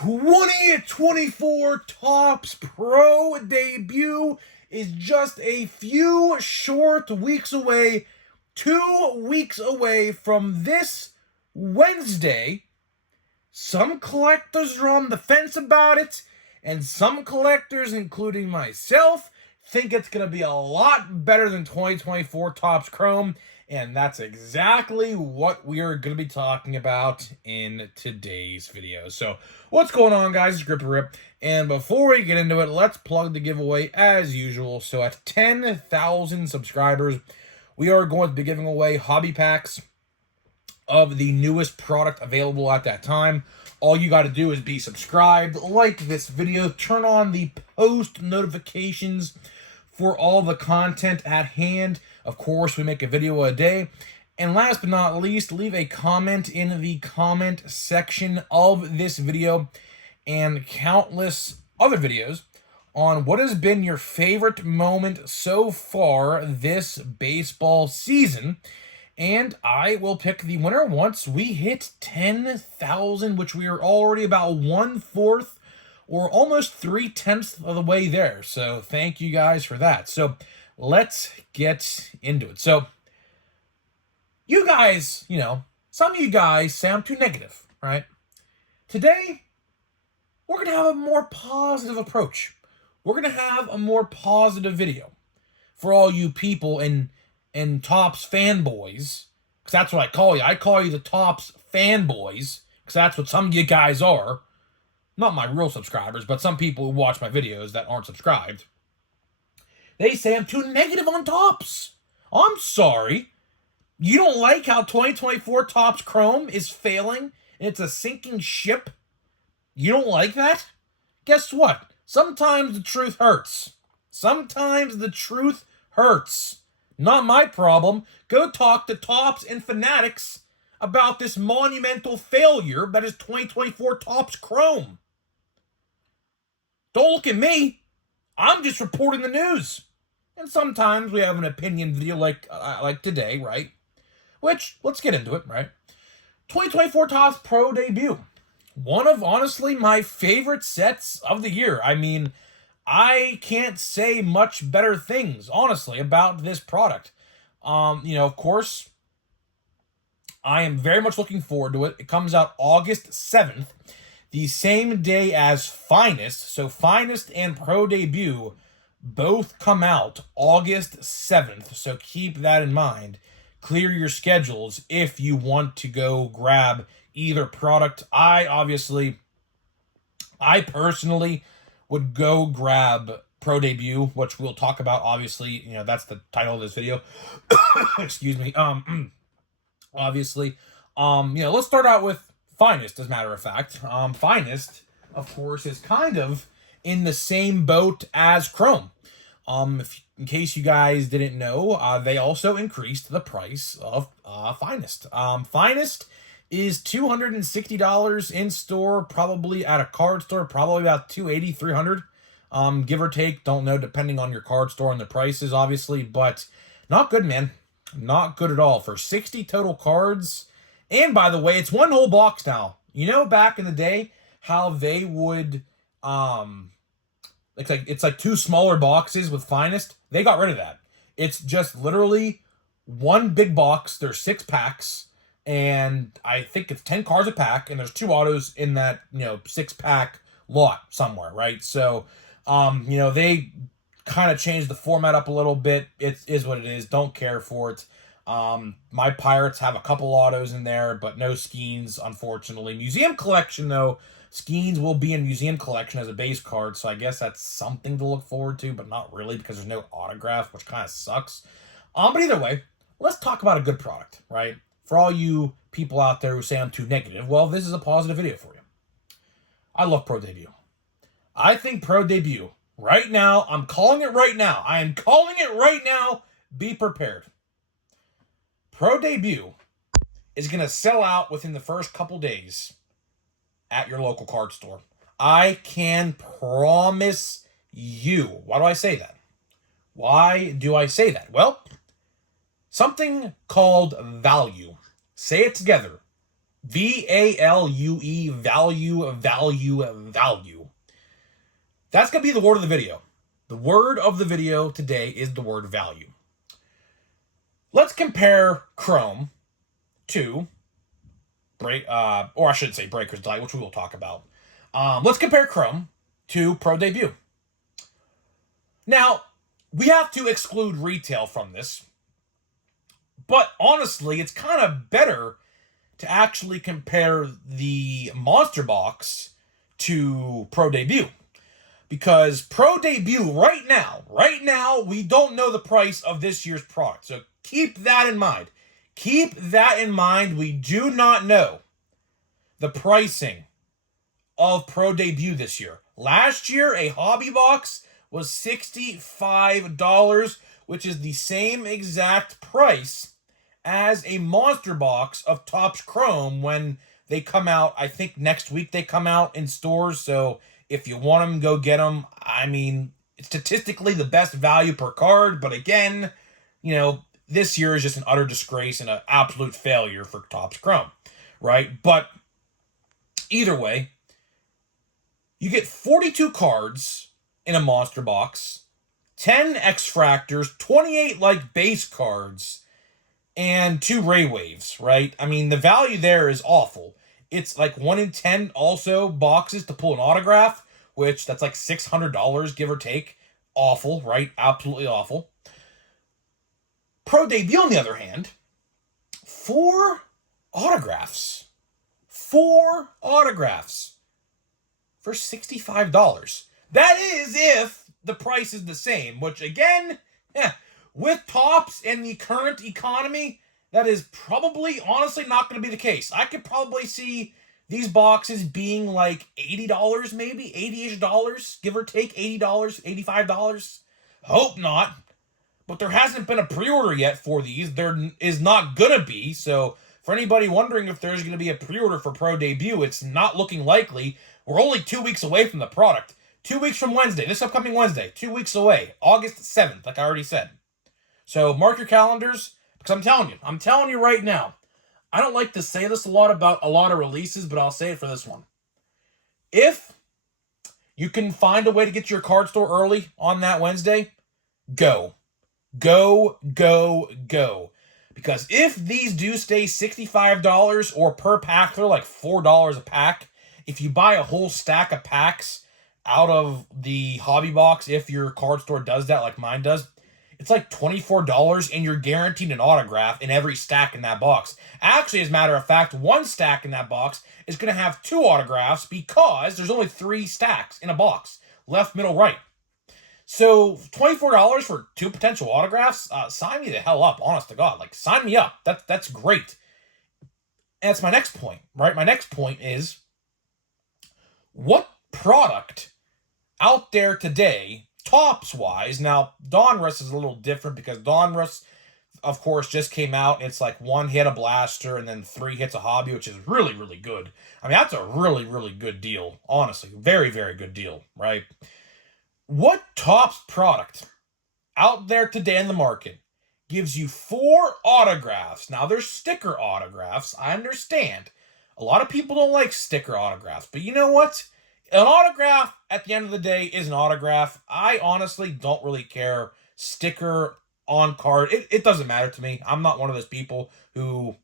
2024 Topps Pro debut is just a few short weeks away, 2 weeks away from this Wednesday. Some collectors are on the fence about it, and some collectors, including myself, think it's going to be a lot better than 2024 Topps Chrome, and that's exactly what we are going to be talking about in today's video. So, what's going on, guys? It's Gripper Rip, and before we get into it, let's plug the giveaway as usual. So, at 10,000 subscribers, we are going to be giving away hobby packs of the newest product available at that time. All you got to do is be subscribed, like this video, turn on the post notifications for all the content at hand. Of course, we make a video a day. And last but not least, leave a comment in the comment section of this video and countless other videos on what has been your favorite moment so far this baseball season. And I will pick the winner once we hit 10,000, which we are already about 1/4 or almost 3/10 of the way there. So thank you guys for that. So let's get into it. So you guys, some of you guys say I'm too negative, right? Today, we're going to have a more positive approach. We're going to have a more positive video for all you people and Topps fanboys, because that's what I call you. I call you the Topps fanboys, because that's what some of you guys are. Not my real subscribers, but some people who watch my videos that aren't subscribed. They say I'm too negative on Topps. I'm sorry. You don't like how 2024 Topps Chrome is failing and it's a sinking ship? You don't like that? Guess what? Sometimes the truth hurts. Sometimes the truth hurts. Not my problem. Go talk to Topps and Fanatics about this monumental failure that is 2024 Topps Chrome. Don't look at me. I'm just reporting the news. And sometimes we have an opinion video like today, right? Which, let's get into it, right? 2024 Topps Pro debut. One of, honestly, my favorite sets of the year. I mean, I can't say much better things, honestly, about this product. Of course, I am very much looking forward to it. It comes out August 7th, the same day as Finest. So Finest and Pro Debut both come out August 7th. So keep that in mind. Clear your schedules if you want to go grab either product. I personally would go grab Pro Debut, which we'll talk about, obviously. That's the title of this video. Excuse me. Obviously. Let's start out with Finest, as a matter of fact. Finest, of course, is kind of in the same boat as Chrome. In case you guys didn't know, they also increased the price of Finest. Finest is $260 in store, probably at a card store, probably about $280, $300, give or take. Don't know, depending on your card store and the prices, obviously, but not good, man. Not good at all for 60 total cards. And by the way, it's one whole box now. Back in the day, how they would it's like two smaller boxes with Finest. They got rid of that. It's just literally one big box. There's 6 packs. And I think it's 10 cards a pack, and there's 2 autos in that, 6-pack lot somewhere, right? So, they kind of changed the format up a little bit. It is what it is. Don't care for it. My Pirates have a couple autos in there, but no Skeens, unfortunately. Museum Collection, though, Skeens will be in Museum Collection as a base card, so I guess that's something to look forward to, but not really, because there's no autograph, which kind of sucks. But either way, let's talk about a good product, right? For all you people out there who say I'm too negative, well, this is a positive video for you. I love Pro Debut. I think Pro Debut, right now, I'm calling it right now. I am calling it right now. Be prepared. Pro Debut is going to sell out within the first couple days at your local card store. I can promise you. Why do I say that? Why do I say that? Well, something called value. Say it together. VALUE, value, value, value. That's going to be the word of the video. The word of the video today is the word value. Let's compare Chrome to or I shouldn't say Breaker's Delight, which we will talk about. Let's compare Chrome to Pro Debut. Now, we have to exclude retail from this, but honestly, it's kind of better to actually compare the Monster Box to Pro Debut. Because Pro Debut, right now, we don't know the price of this year's product. So keep that in mind. Keep that in mind. We do not know the pricing of Pro Debut this year. Last year, a hobby box was $65, which is the same exact price as a monster box of Topps Chrome when they come out. I think next week they come out in stores, so if you want them, go get them. I mean, it's statistically the best value per card, but again, this year is just an utter disgrace and an absolute failure for Topps Chrome, right? But either way, you get 42 cards in a monster box, 10 X-Fractors, 28 base cards, and 2 Ray Waves, right? I mean, the value there is awful. It's 1 in 10 also boxes to pull an autograph, which that's $600, give or take. Awful, right? Absolutely awful. Pro Debut, on the other hand, 4 autographs. 4 autographs for $65. That is if the price is the same, which again, with Topps and the current economy, that is probably honestly not going to be the case. I could probably see these boxes being $80 maybe, $80-ish, give or take $80, $85. Hope not. But there hasn't been a pre-order yet for these. There is not going to be. So for anybody wondering if there's going to be a pre-order for Pro Debut, it's not looking likely. We're only 2 weeks away from the product. 2 weeks from Wednesday, this upcoming Wednesday, 2 weeks away, August 7th, like I already said. So mark your calendars, because I'm telling you right now, I don't like to say this a lot about a lot of releases, but I'll say it for this one. If you can find a way to get to your card store early on that Wednesday, go. Go, go, go. Because if these do stay $65 or per pack, they're $4 a pack. If you buy a whole stack of packs out of the hobby box, if your card store does that like mine does, it's $24 and you're guaranteed an autograph in every stack in that box. Actually, as a matter of fact, one stack in that box is going to have 2 autographs because there's only 3 stacks in a box. Left, middle, right. So $24 for 2 potential autographs? Sign me the hell up, honest to God. Sign me up. That's great. And that's my next point, right? My next point is, what product out there today, Topps-wise, now Donruss is a little different because Donruss, of course, just came out. It's 1 hit a blaster and then 3 hits a hobby, which is really, really good. I mean, that's a really, really good deal, honestly. Very, very good deal, right? What Topps product out there today in the market gives you 4 autographs? Now, there's sticker autographs. I understand. A lot of people don't like sticker autographs, but you know what? An autograph, at the end of the day, is an autograph. I honestly don't really care. Sticker on card, it doesn't matter to me. I'm not one of those people who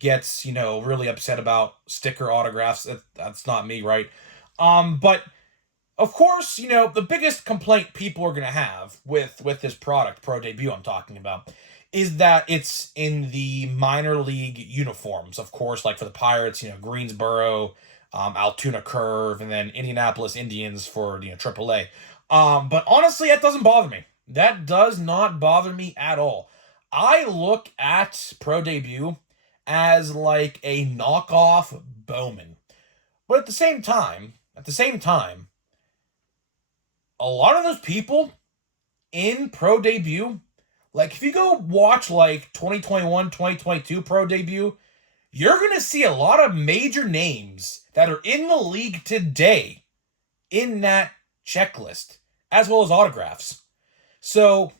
gets, really upset about sticker autographs. That's not me, right? But of course, the biggest complaint people are going to have with this product, Pro Debut I'm talking about, is that it's in the minor league uniforms. Of course, for the Pirates, Greensboro, Altoona Curve, and then Indianapolis Indians for AAA. But honestly, that doesn't bother me. That does not bother me at all. I look at Pro Debut as a knockoff Bowman. But at the same time, a lot of those people in Pro Debut, if you go watch 2021, 2022 Pro Debut, you're going to see a lot of major names that are in the league today in that checklist, as well as autographs. So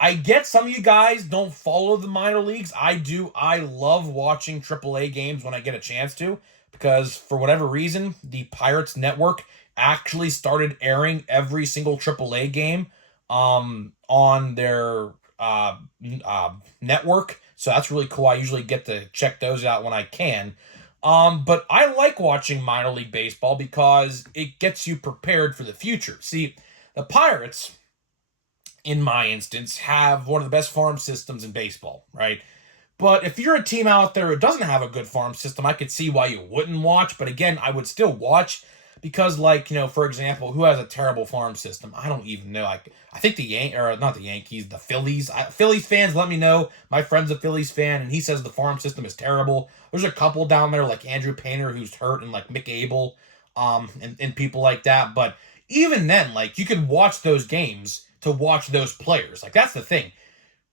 I get some of you guys don't follow the minor leagues. I do. I love watching AAA games when I get a chance to, because for whatever reason, the Pirates Network actually started airing every single AAA game on their network. So that's really cool. I usually get to check those out when I can. But I like watching minor league baseball because it gets you prepared for the future. See, the Pirates, in my instance, have one of the best farm systems in baseball, right? But if you're a team out there who doesn't have a good farm system, I could see why you wouldn't watch. But again, I would still watch because, like, for example, who has a terrible farm system? I don't even know. I think not the Yankees, the Phillies. Phillies fans, let me know. My friend's a Phillies fan, and he says the farm system is terrible. There's a couple down there like Andrew Painter who's hurt, and like Mick Abel, and people like that. But even then, like, you can watch those games to watch those players. Like, that's the thing.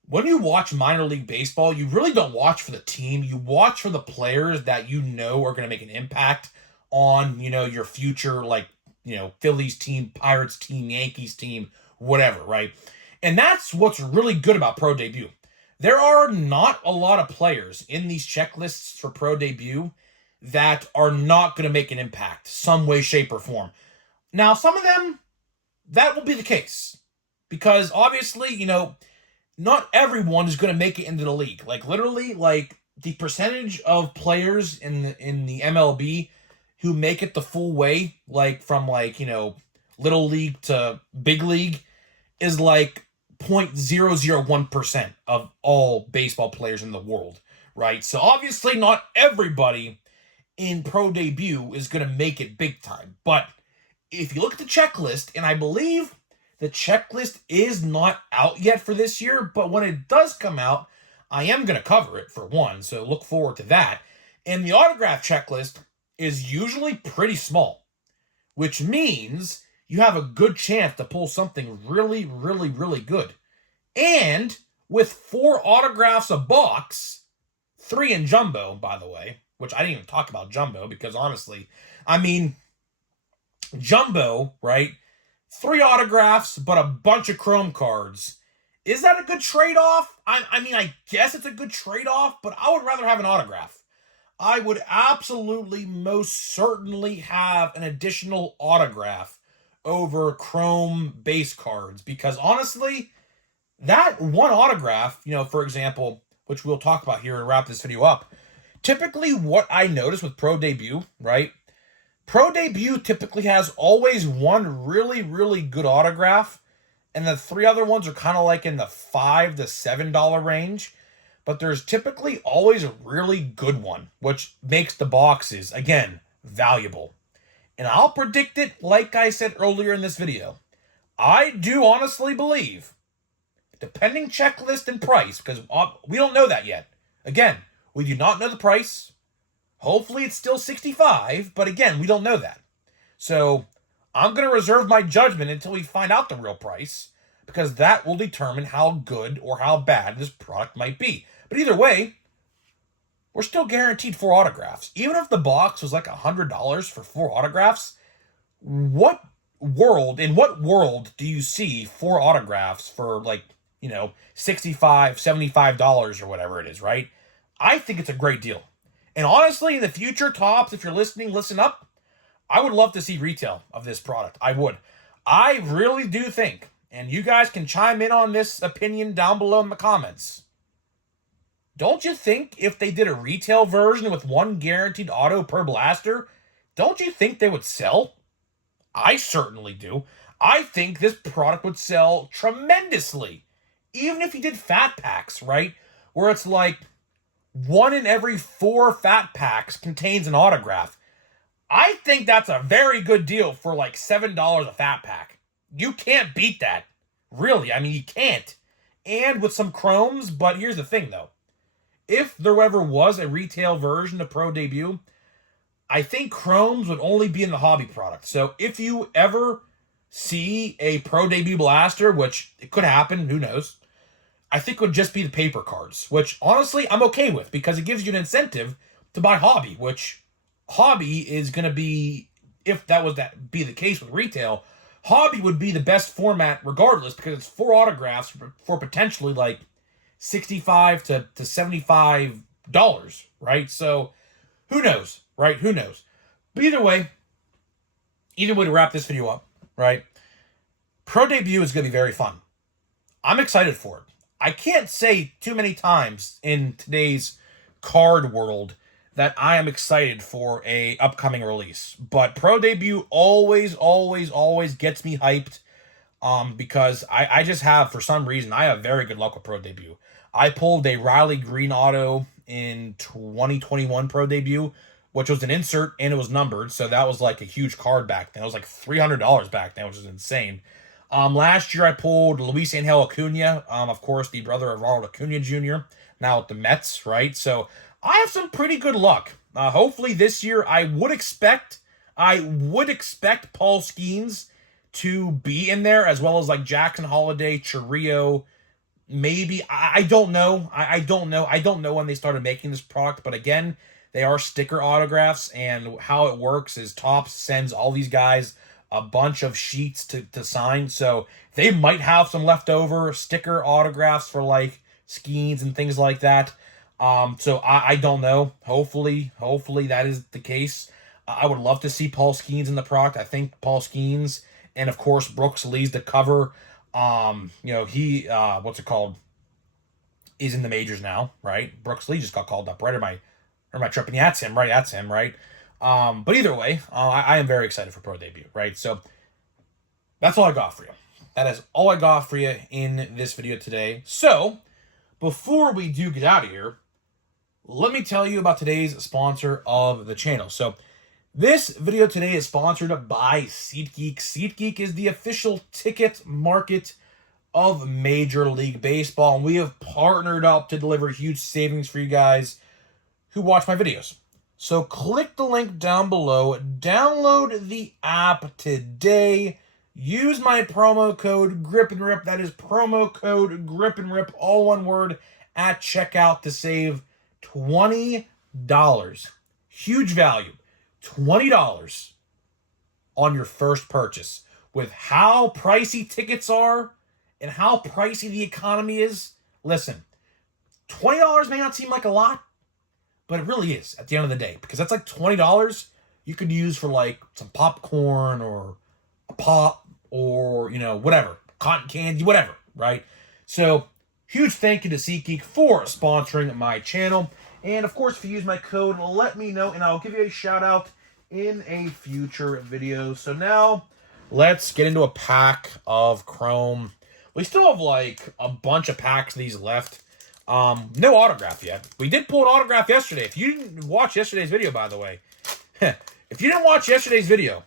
When you watch minor league baseball, you really don't watch for the team. You watch for the players that you know are going to make an impact on, your future, like, Phillies team, Pirates team, Yankees team, whatever, right? And that's what's really good about Pro Debut. There are not a lot of players in these checklists for Pro Debut that are not going to make an impact, some way, shape, or form. Now, some of them, that will be the case. Because obviously, not everyone is going to make it into the league. Like, literally, like, the percentage of players in the MLB who make it the full way, like, from, like, little league to big league, is like 0.001% of all baseball players in the world, right? So obviously not everybody in Pro Debut is going to make it big time. But if you look at the checklist, and I believe the checklist is not out yet for this year, but when it does come out, I am going to cover it for one, so look forward to that. And the autograph checklist is usually pretty small, which means you have a good chance to pull something really, really, really good. And with 4 autographs a box, 3 in jumbo, by the way, which I didn't even talk about jumbo because honestly, jumbo, right? 3 autographs, but a bunch of chrome cards. Is that a good trade-off? I guess it's a good trade-off, but I would rather have an autograph. I would absolutely, most certainly have an additional autograph over chrome base cards, because honestly, that one autograph, for example, which we'll talk about here and wrap this video up, typically what I notice with Pro Debut, right? Pro Debut typically has always one really, really good autograph, and the 3 other ones are kind of like in the $5 to $7 range. But there's typically always a really good one, which makes the boxes, again, valuable. And I'll predict it like I said earlier in this video. I do honestly believe, depending checklist and price, because we don't know that yet. Again, we do not know the price. Hopefully it's still $65, but again, we don't know that. So I'm going to reserve my judgment until we find out the real price, because that will determine how good or how bad this product might be. But either way, we're still guaranteed 4 autographs. Even if the box was like $100 for 4 autographs, in what world do you see 4 autographs for like, $65, $75 or whatever it is, right? I think it's a great deal. And honestly, in the future, Topps, if you're listening, listen up. I would love to see retail of this product. I would. I really do think, and you guys can chime in on this opinion down below in the comments. Don't you think if they did a retail version with 1 guaranteed auto per blaster, don't you think they would sell? I certainly do. I think this product would sell tremendously. Even if you did fat packs, right? Where it's like 1 in every 4 fat packs contains an autograph. I think that's a very good deal for like $7 a fat pack. You can't beat that. Really, you can't. And with some chromes, but here's the thing though. If there ever was a retail version of Pro Debut, I think chromes would only be in the hobby product. So if you ever see a Pro Debut blaster, which it could happen, who knows, I think it would just be the paper cards, which honestly I'm okay with because it gives you an incentive to buy hobby, which hobby is going to be, if that was be the case with retail, Hobby would be the best format regardless because it's 4 autographs for potentially like $65 to $75, right? So who knows, right? Who knows? But either way to wrap this video up, right? Pro debut is going to be very fun. I'm excited for it. I can't say too many times in today's card world that I am excited for a upcoming release. But Pro Debut always gets me hyped because I just have, for some reason, I have very good luck with Pro Debut. I pulled a Riley Green auto in 2021 Pro Debut, which was an insert and it was numbered, so that was like a huge card back then. It was like $300 back then, which is insane. Last year I pulled Luis Angel Acuna, of course, the brother of Ronald Acuna Jr., now with the Mets, right? So I have some pretty good luck. Hopefully this year I would expect Paul Skeens to be in there, as well as like Jackson Holiday, Chirrillo, maybe. I don't know. I don't know when they started making this product, but again, they are sticker autographs, and how it works is Topps sends all these guys a bunch of sheets to sign, so they might have some leftover sticker autographs for like Skeens and things like that. So I don't know. Hopefully that is the case. I would love to see Paul Skeens in the product. I think Paul Skeens and of course Brooks Lee's the cover. He what's it called? Is in the majors now, right? Brooks Lee just got called up, right? Or am I tripping? Yeah, that's him, right? That's him, right? But either way, I am very excited for Pro Debut, right? So that's all I got for you. That is all I got for you in this video today. So before we do get out of here, let me tell you about today's sponsor of the channel. So this video today is sponsored by SeatGeek. SeatGeek is the official ticket market of Major League Baseball, and we have partnered up to deliver huge savings for you guys who watch my videos. So click the link down below, download the app today, use my promo code GRIPANDRIP, that is promo code GRIPANDRIP, all one word, at checkout to save $20. Huge value, $20 on your first purchase. With how pricey tickets are and how pricey the economy is, listen, $20 may not seem like a lot, but it really is at the end of the day, because that's like $20 you could use for like some popcorn or a pop or, whatever, cotton candy, whatever, right? So huge thank you to SeatGeek for sponsoring my channel. And of course, if you use my code, let me know and I'll give you a shout out in a future video. So now let's get into a pack of Chrome. We still have like a bunch of packs of these left. No autograph yet. We did pull an autograph yesterday. If you didn't watch yesterday's video, by the way, if you didn't watch yesterday's video,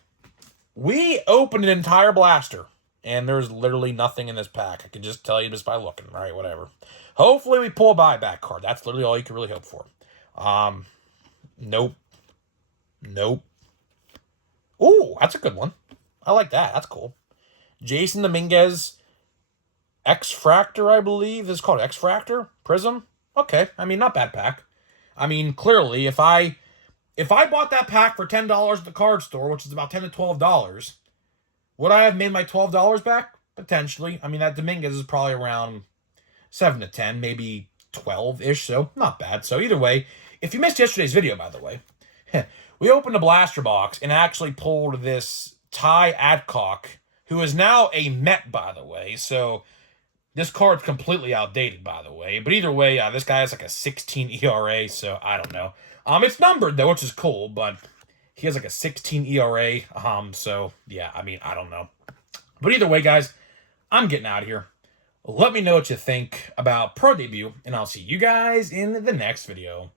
we opened an entire blaster, and there's literally nothing in this pack. I can just tell you just by looking, right? Whatever. Hopefully we pull a buyback card. That's literally all you can really hope for. Nope. Ooh, that's a good one. I like that. That's cool. Jason Dominguez, X-Fractor, I believe. This is called X-Fractor? Prism? Okay. I mean, not bad pack. I mean, clearly, if I bought that pack for $10 at the card store, which is about $10 to $12, would I have made my $12 back? Potentially. I mean, that Dominguez is probably around 7 to 10, maybe 12-ish, so not bad. So either way, if you missed yesterday's video, by the way, we opened a blaster box and actually pulled this Ty Adcock, who is now a Met, by the way. So this card's completely outdated, by the way. But either way, this guy has like a 16 ERA, so I don't know. It's numbered, though, which is cool, but he has like a 16 ERA. So, yeah, I mean, I don't know. But either way, guys, I'm getting out of here. Let me know what you think about Pro Debut, and I'll see you guys in the next video.